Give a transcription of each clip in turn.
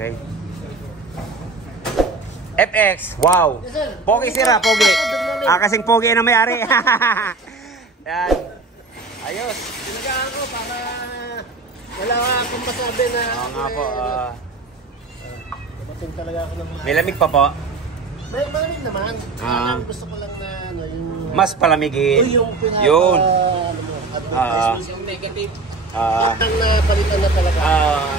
Okay. FX, wow. Pogi sira, pogi. Kasing pogi na may-ari. Yan. Ayos. Sinagaan ko para wala akong masabi na... Oo nga po. Dumating talaga ako ng mga... May lamig pa po? May malamig naman. Gusto ko lang na ano, yung... Mas palamigin. Yung pinaka... Yun. Yung negative. Napalitan na talaga.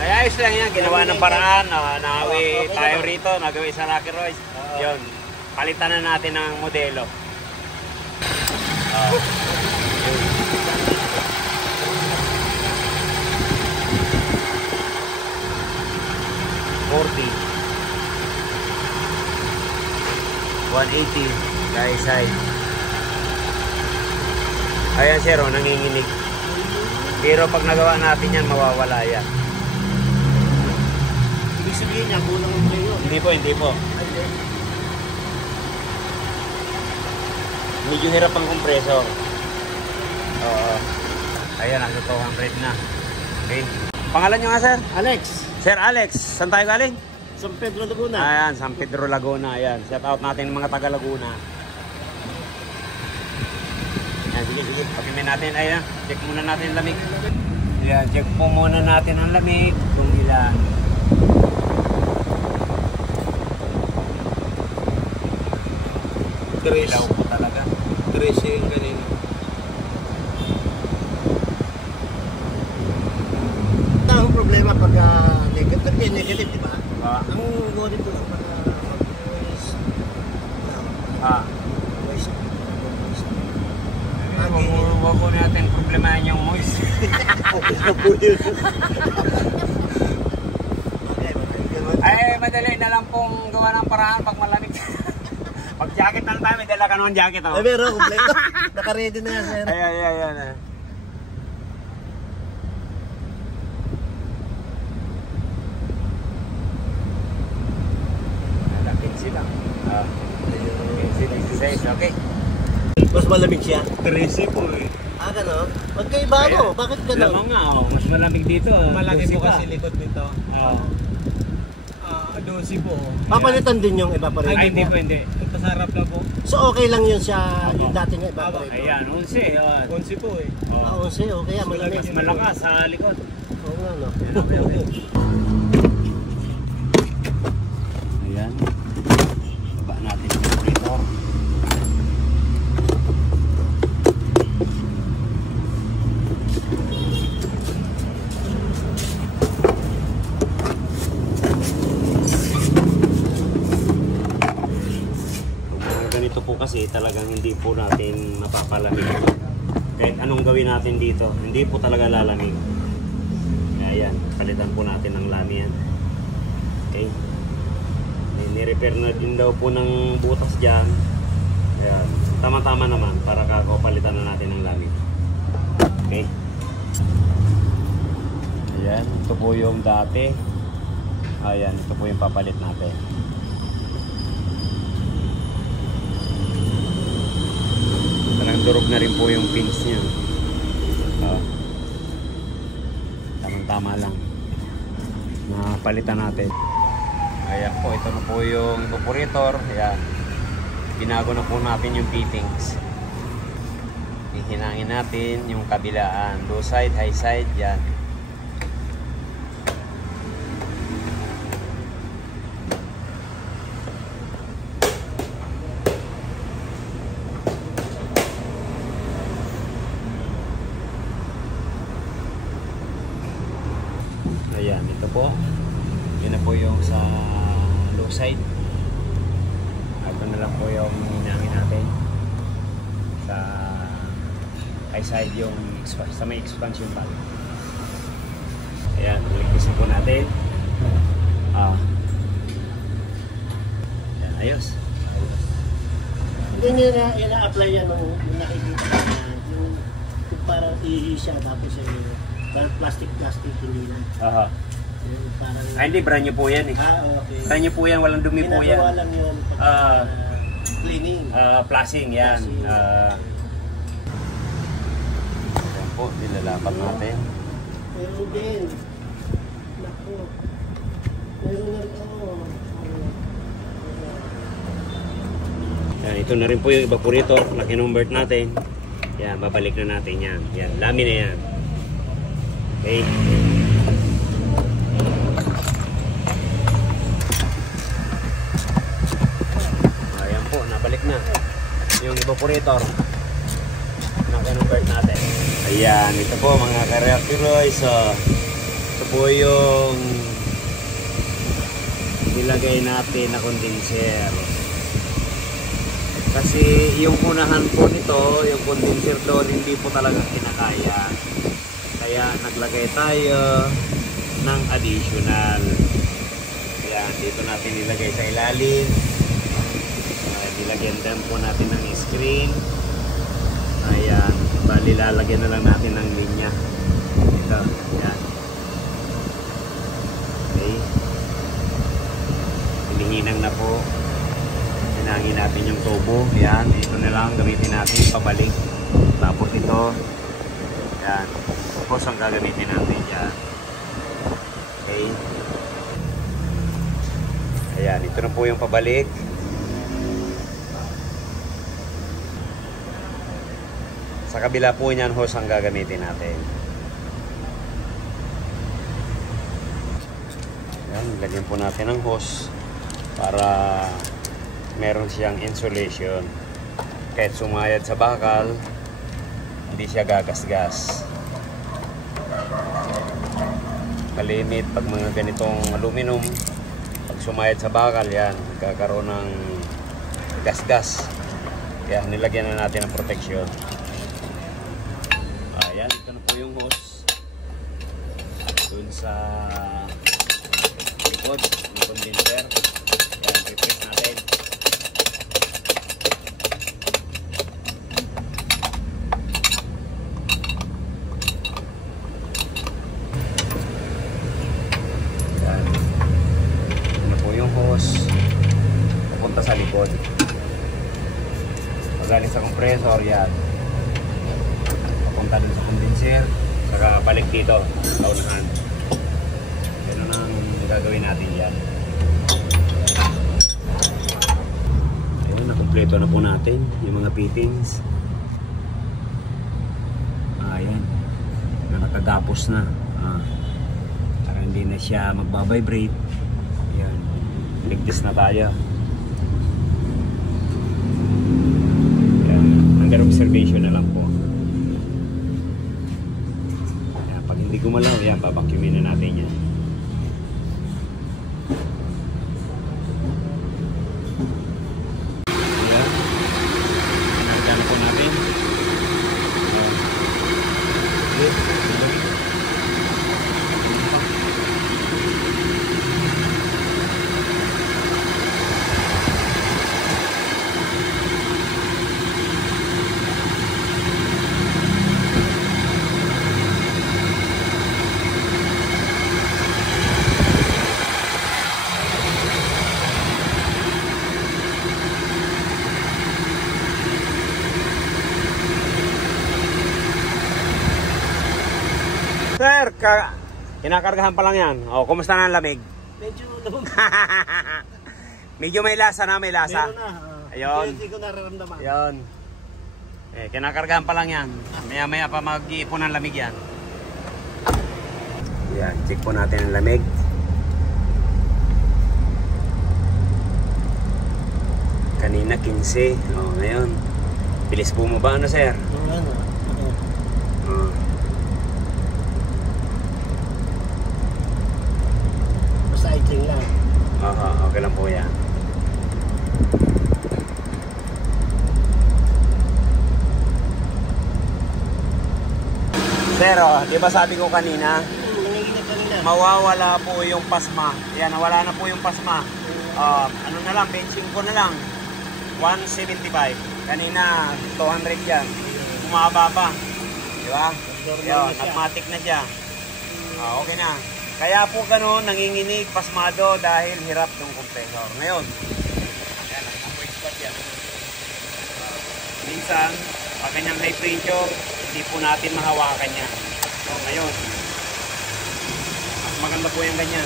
Ayos lang yan. Ginawa ng paraan. Nahawi tayo rito. Nagawi sa Rocky Royce. Yun. Palitan na natin ng modelo. 180 guys side. Ayan sir, nanginginig. Pero pag nagawa natin yan, mawawala yan. Ibig sabihin niya, kulang ang preno. Hindi po. Medyo hirap ang compressor. Oo. Ayan, ang 200 na. Okay. Pangalan nyo nga sir? Alex. Sir Alex, saan tayo galing? San Pedro Laguna. Ayan, San Pedro Laguna. Ayan, shout out natin ng mga taga Laguna. Ayan, sige. Pakimin natin. Ayan, check muna natin ang lamig. Ayan, check po muna natin ang lamig. Kung ilan. Ilaw po talaga. 13 yung kanina. Ang problema pag negative, di ba? Ang go dito lang para mag-voice. Huwag ko natin problemahin yung moist. Ay, madali na lang pong gawa ng paraan pag malamig. Pag jacket lang tayo, may dala ka naman jacket. Ay, meron, kompleto. Naka-ready na yan, sir. Ayan. Sila. 16, okay. Mas malamig siya? 13 po eh. Gano'n? Magkaiba mo? Bakit gano'n? Lamang nga, mas malamig dito. Malaki po kasi likod nito. 12 po. Papalitan din yung evaporator. Ay, hindi. Pasarap na po. So okay lang yun siya, yung dati nga evaporator? Ayan, 11. 11 po eh. 11, okay. Malamig. Mas malakas sa likod. Oo nga, no? Ayan. Baba natin yung evaporator. Ganito po kasi talagang hindi po natin mapapalamig. Kahit anong gawin natin dito, hindi po talaga lalamig. Kaya yan, palitan po natin ng lami yan. Okay. Ni-repair na din daw po ng butas dyan. Ayan. Tama-tama naman para kakapalitan na natin ng lami. Okay. Ayan, ito po yung dati. Ayan, ito po yung papalit natin. Talagang durog na rin po yung pins niya. Tamang-tama lang. Napalitan natin. Ayan po, ito na po yung evaporator. Ayan. Binago na po natin yung fittings. Ihinangin natin yung kabilaan. Low side, high side. Yan. Ayan, ito po. Yan na po yung sa low side. Ito na lang po yung hinangin natin. Sa high side yung sa may expansion valve. Ayan, ligpisin po natin. Ayan, ayos. Hindi nyo na-apply yan nung nakikita na yung parang ihi siya tapos parang plastic hindi lang. Parang, hindi, brand new po yan eh. Okay. Brand new po yan, walang dumi po yan. Ginagawa lang yun cleaning. Flashing yan. Ayan po, nilalapat natin. Pero din. Naku. Meron na rin ako. Yan, ito na rin po yung evaporator na kinonvert natin. Yan, babalik na natin yan. Yan, lamin na yan. Okay. Ayan po, nabalik na yung evaporator na kinonvert natin. Ayan, ito po mga ka-reactoroys. Ito po yung nilagay natin na condenser. Kasi yung unahan po nito, yung condenser doon, hindi po talaga kinakaya. Kaya naglagay tayo ng additional. Kaya dito natin nilagay sa ilalim. Nilagyan din po natin ng screen. Ayan, bali lalagyan na lang natin ng linya. Ito, ayan. Okay. Hinihinang na po. Hinangin natin yung tubo. Yan. Ito na lang gamitin natin pabalik. Tapos ito. Yan. Tapos ang gagamitin natin yan. Okay. Ayan. Ito na po yung pabalik. Sa kabila po niyan hose ang gagamitin natin. Yan. Lagyan po natin ng hose para meron siyang insulation. Kahit sumayad sa bakal, hindi siya gagasgas. Kalimit pag mga ganitong aluminum, pag sumayad sa bakal yan, magkakaroon ng gasgas. Kaya nilagyan na natin ng protection. Ayan, ito na po yung hose. Dun sa likod ng condenser. Ayan, i-press natin. Pupunta sa likod. Magaling sa compressor yan. Papunta dun sa condenser. Saka balik dito sa unahan. Ganun ang gagawin natin yan. Ayun, nakumpleto na po natin yung mga fittings. Ayan. Nakagapos na. Para hindi na siya magbabibrate. Ayan. Ligtas na tayo. Ayan. Under observation na lang po. Ayan. Pag hindi gumalaw, ayan, babacuumin na natin yan. Ayan. Pinagano po natin. Sir, kinakargahan pa lang yan. O, kumusta na ang lamig? Medyo naman. Medyo may lasa na, may lasa. Meron na. Ayun. Hindi ko nararamdaman. Ayun. Kinakargahan pa lang yan. Maya-maya pa mag-iipon ng lamig yan. Yan, check po natin ang lamig. Kanina 15. O, ngayon. Bilis bumaba na, sir. Ano? Cycling lang. Okay lang po yan. Pero, di ba sabi ko kanina, mawawala po yung pasma. Yan, nawala na po yung pasma. Ano na lang, benching ko na lang. 175. Kanina, 200 yan. Bumaba pa. Di ba? Yan, automatic na siya. Okay na. Kaya po gano'n, nanginginig, pasmado dahil hirap ng compressor. Ngayon, ayan, nag-spot yan. Minsan, pag kanyang high pressure, hindi po natin mahawakan yan. So, ngayon, mas maganda po yung ganyan.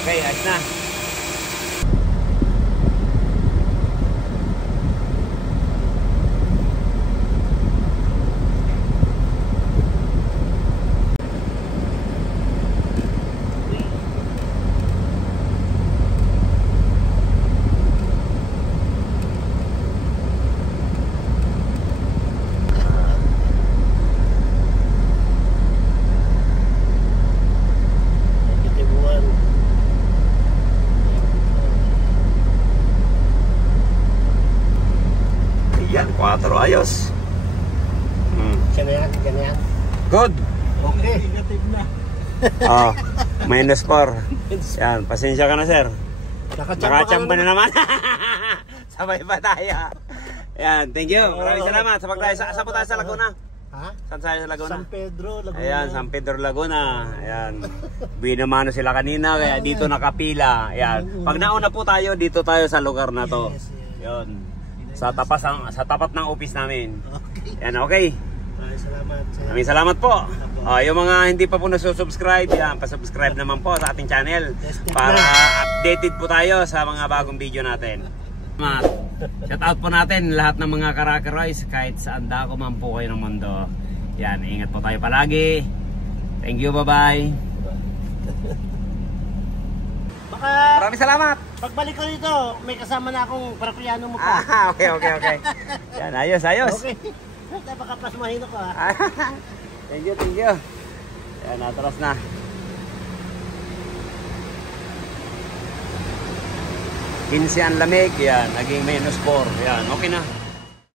Okay, ayos na. Kitibuan. Yan, 4 ayos. Siya na yan, siya na yan. Good. Okay. Negative na. Oh, -4. Yan, pasensya ka na, sir. Nakachamba na naman. Sabay pa tayo. Yan, thank you. Maraming salamat sa pagdayo. Saan po tayo sa Laguna? Ha? Saan tayo sa Laguna? San Pedro, Laguna. Ayan, San Pedro Laguna. Ayan. Binamano sila kanina, kaya dito nakapila. Ayan. Pag nauna po tayo, dito tayo sa lugar na to. Yes, yes. Yun. Sa tapat ng office namin. Okay. Yan, okay. Maraming salamat. Maraming salamat po. Yung mga hindi pa po nasusubscribe, yan, pa-subscribe naman po sa ating channel para updated po tayo sa mga bagong video natin. Shout out po natin lahat ng mga Karakeroys kahit saan dako man po kayo ng mundo. Yan, ingat po tayo palagi. Thank you, bye-bye. Baka Maraming salamat. pagbalik ko dito, may kasama na akong parapiano mo pa. Okay. Yan, ayos. Okay. Baka pasmahin ako ha. Thank you. Yan, natras na. 15 ang lamig, yan, naging -4. Yan, okay na.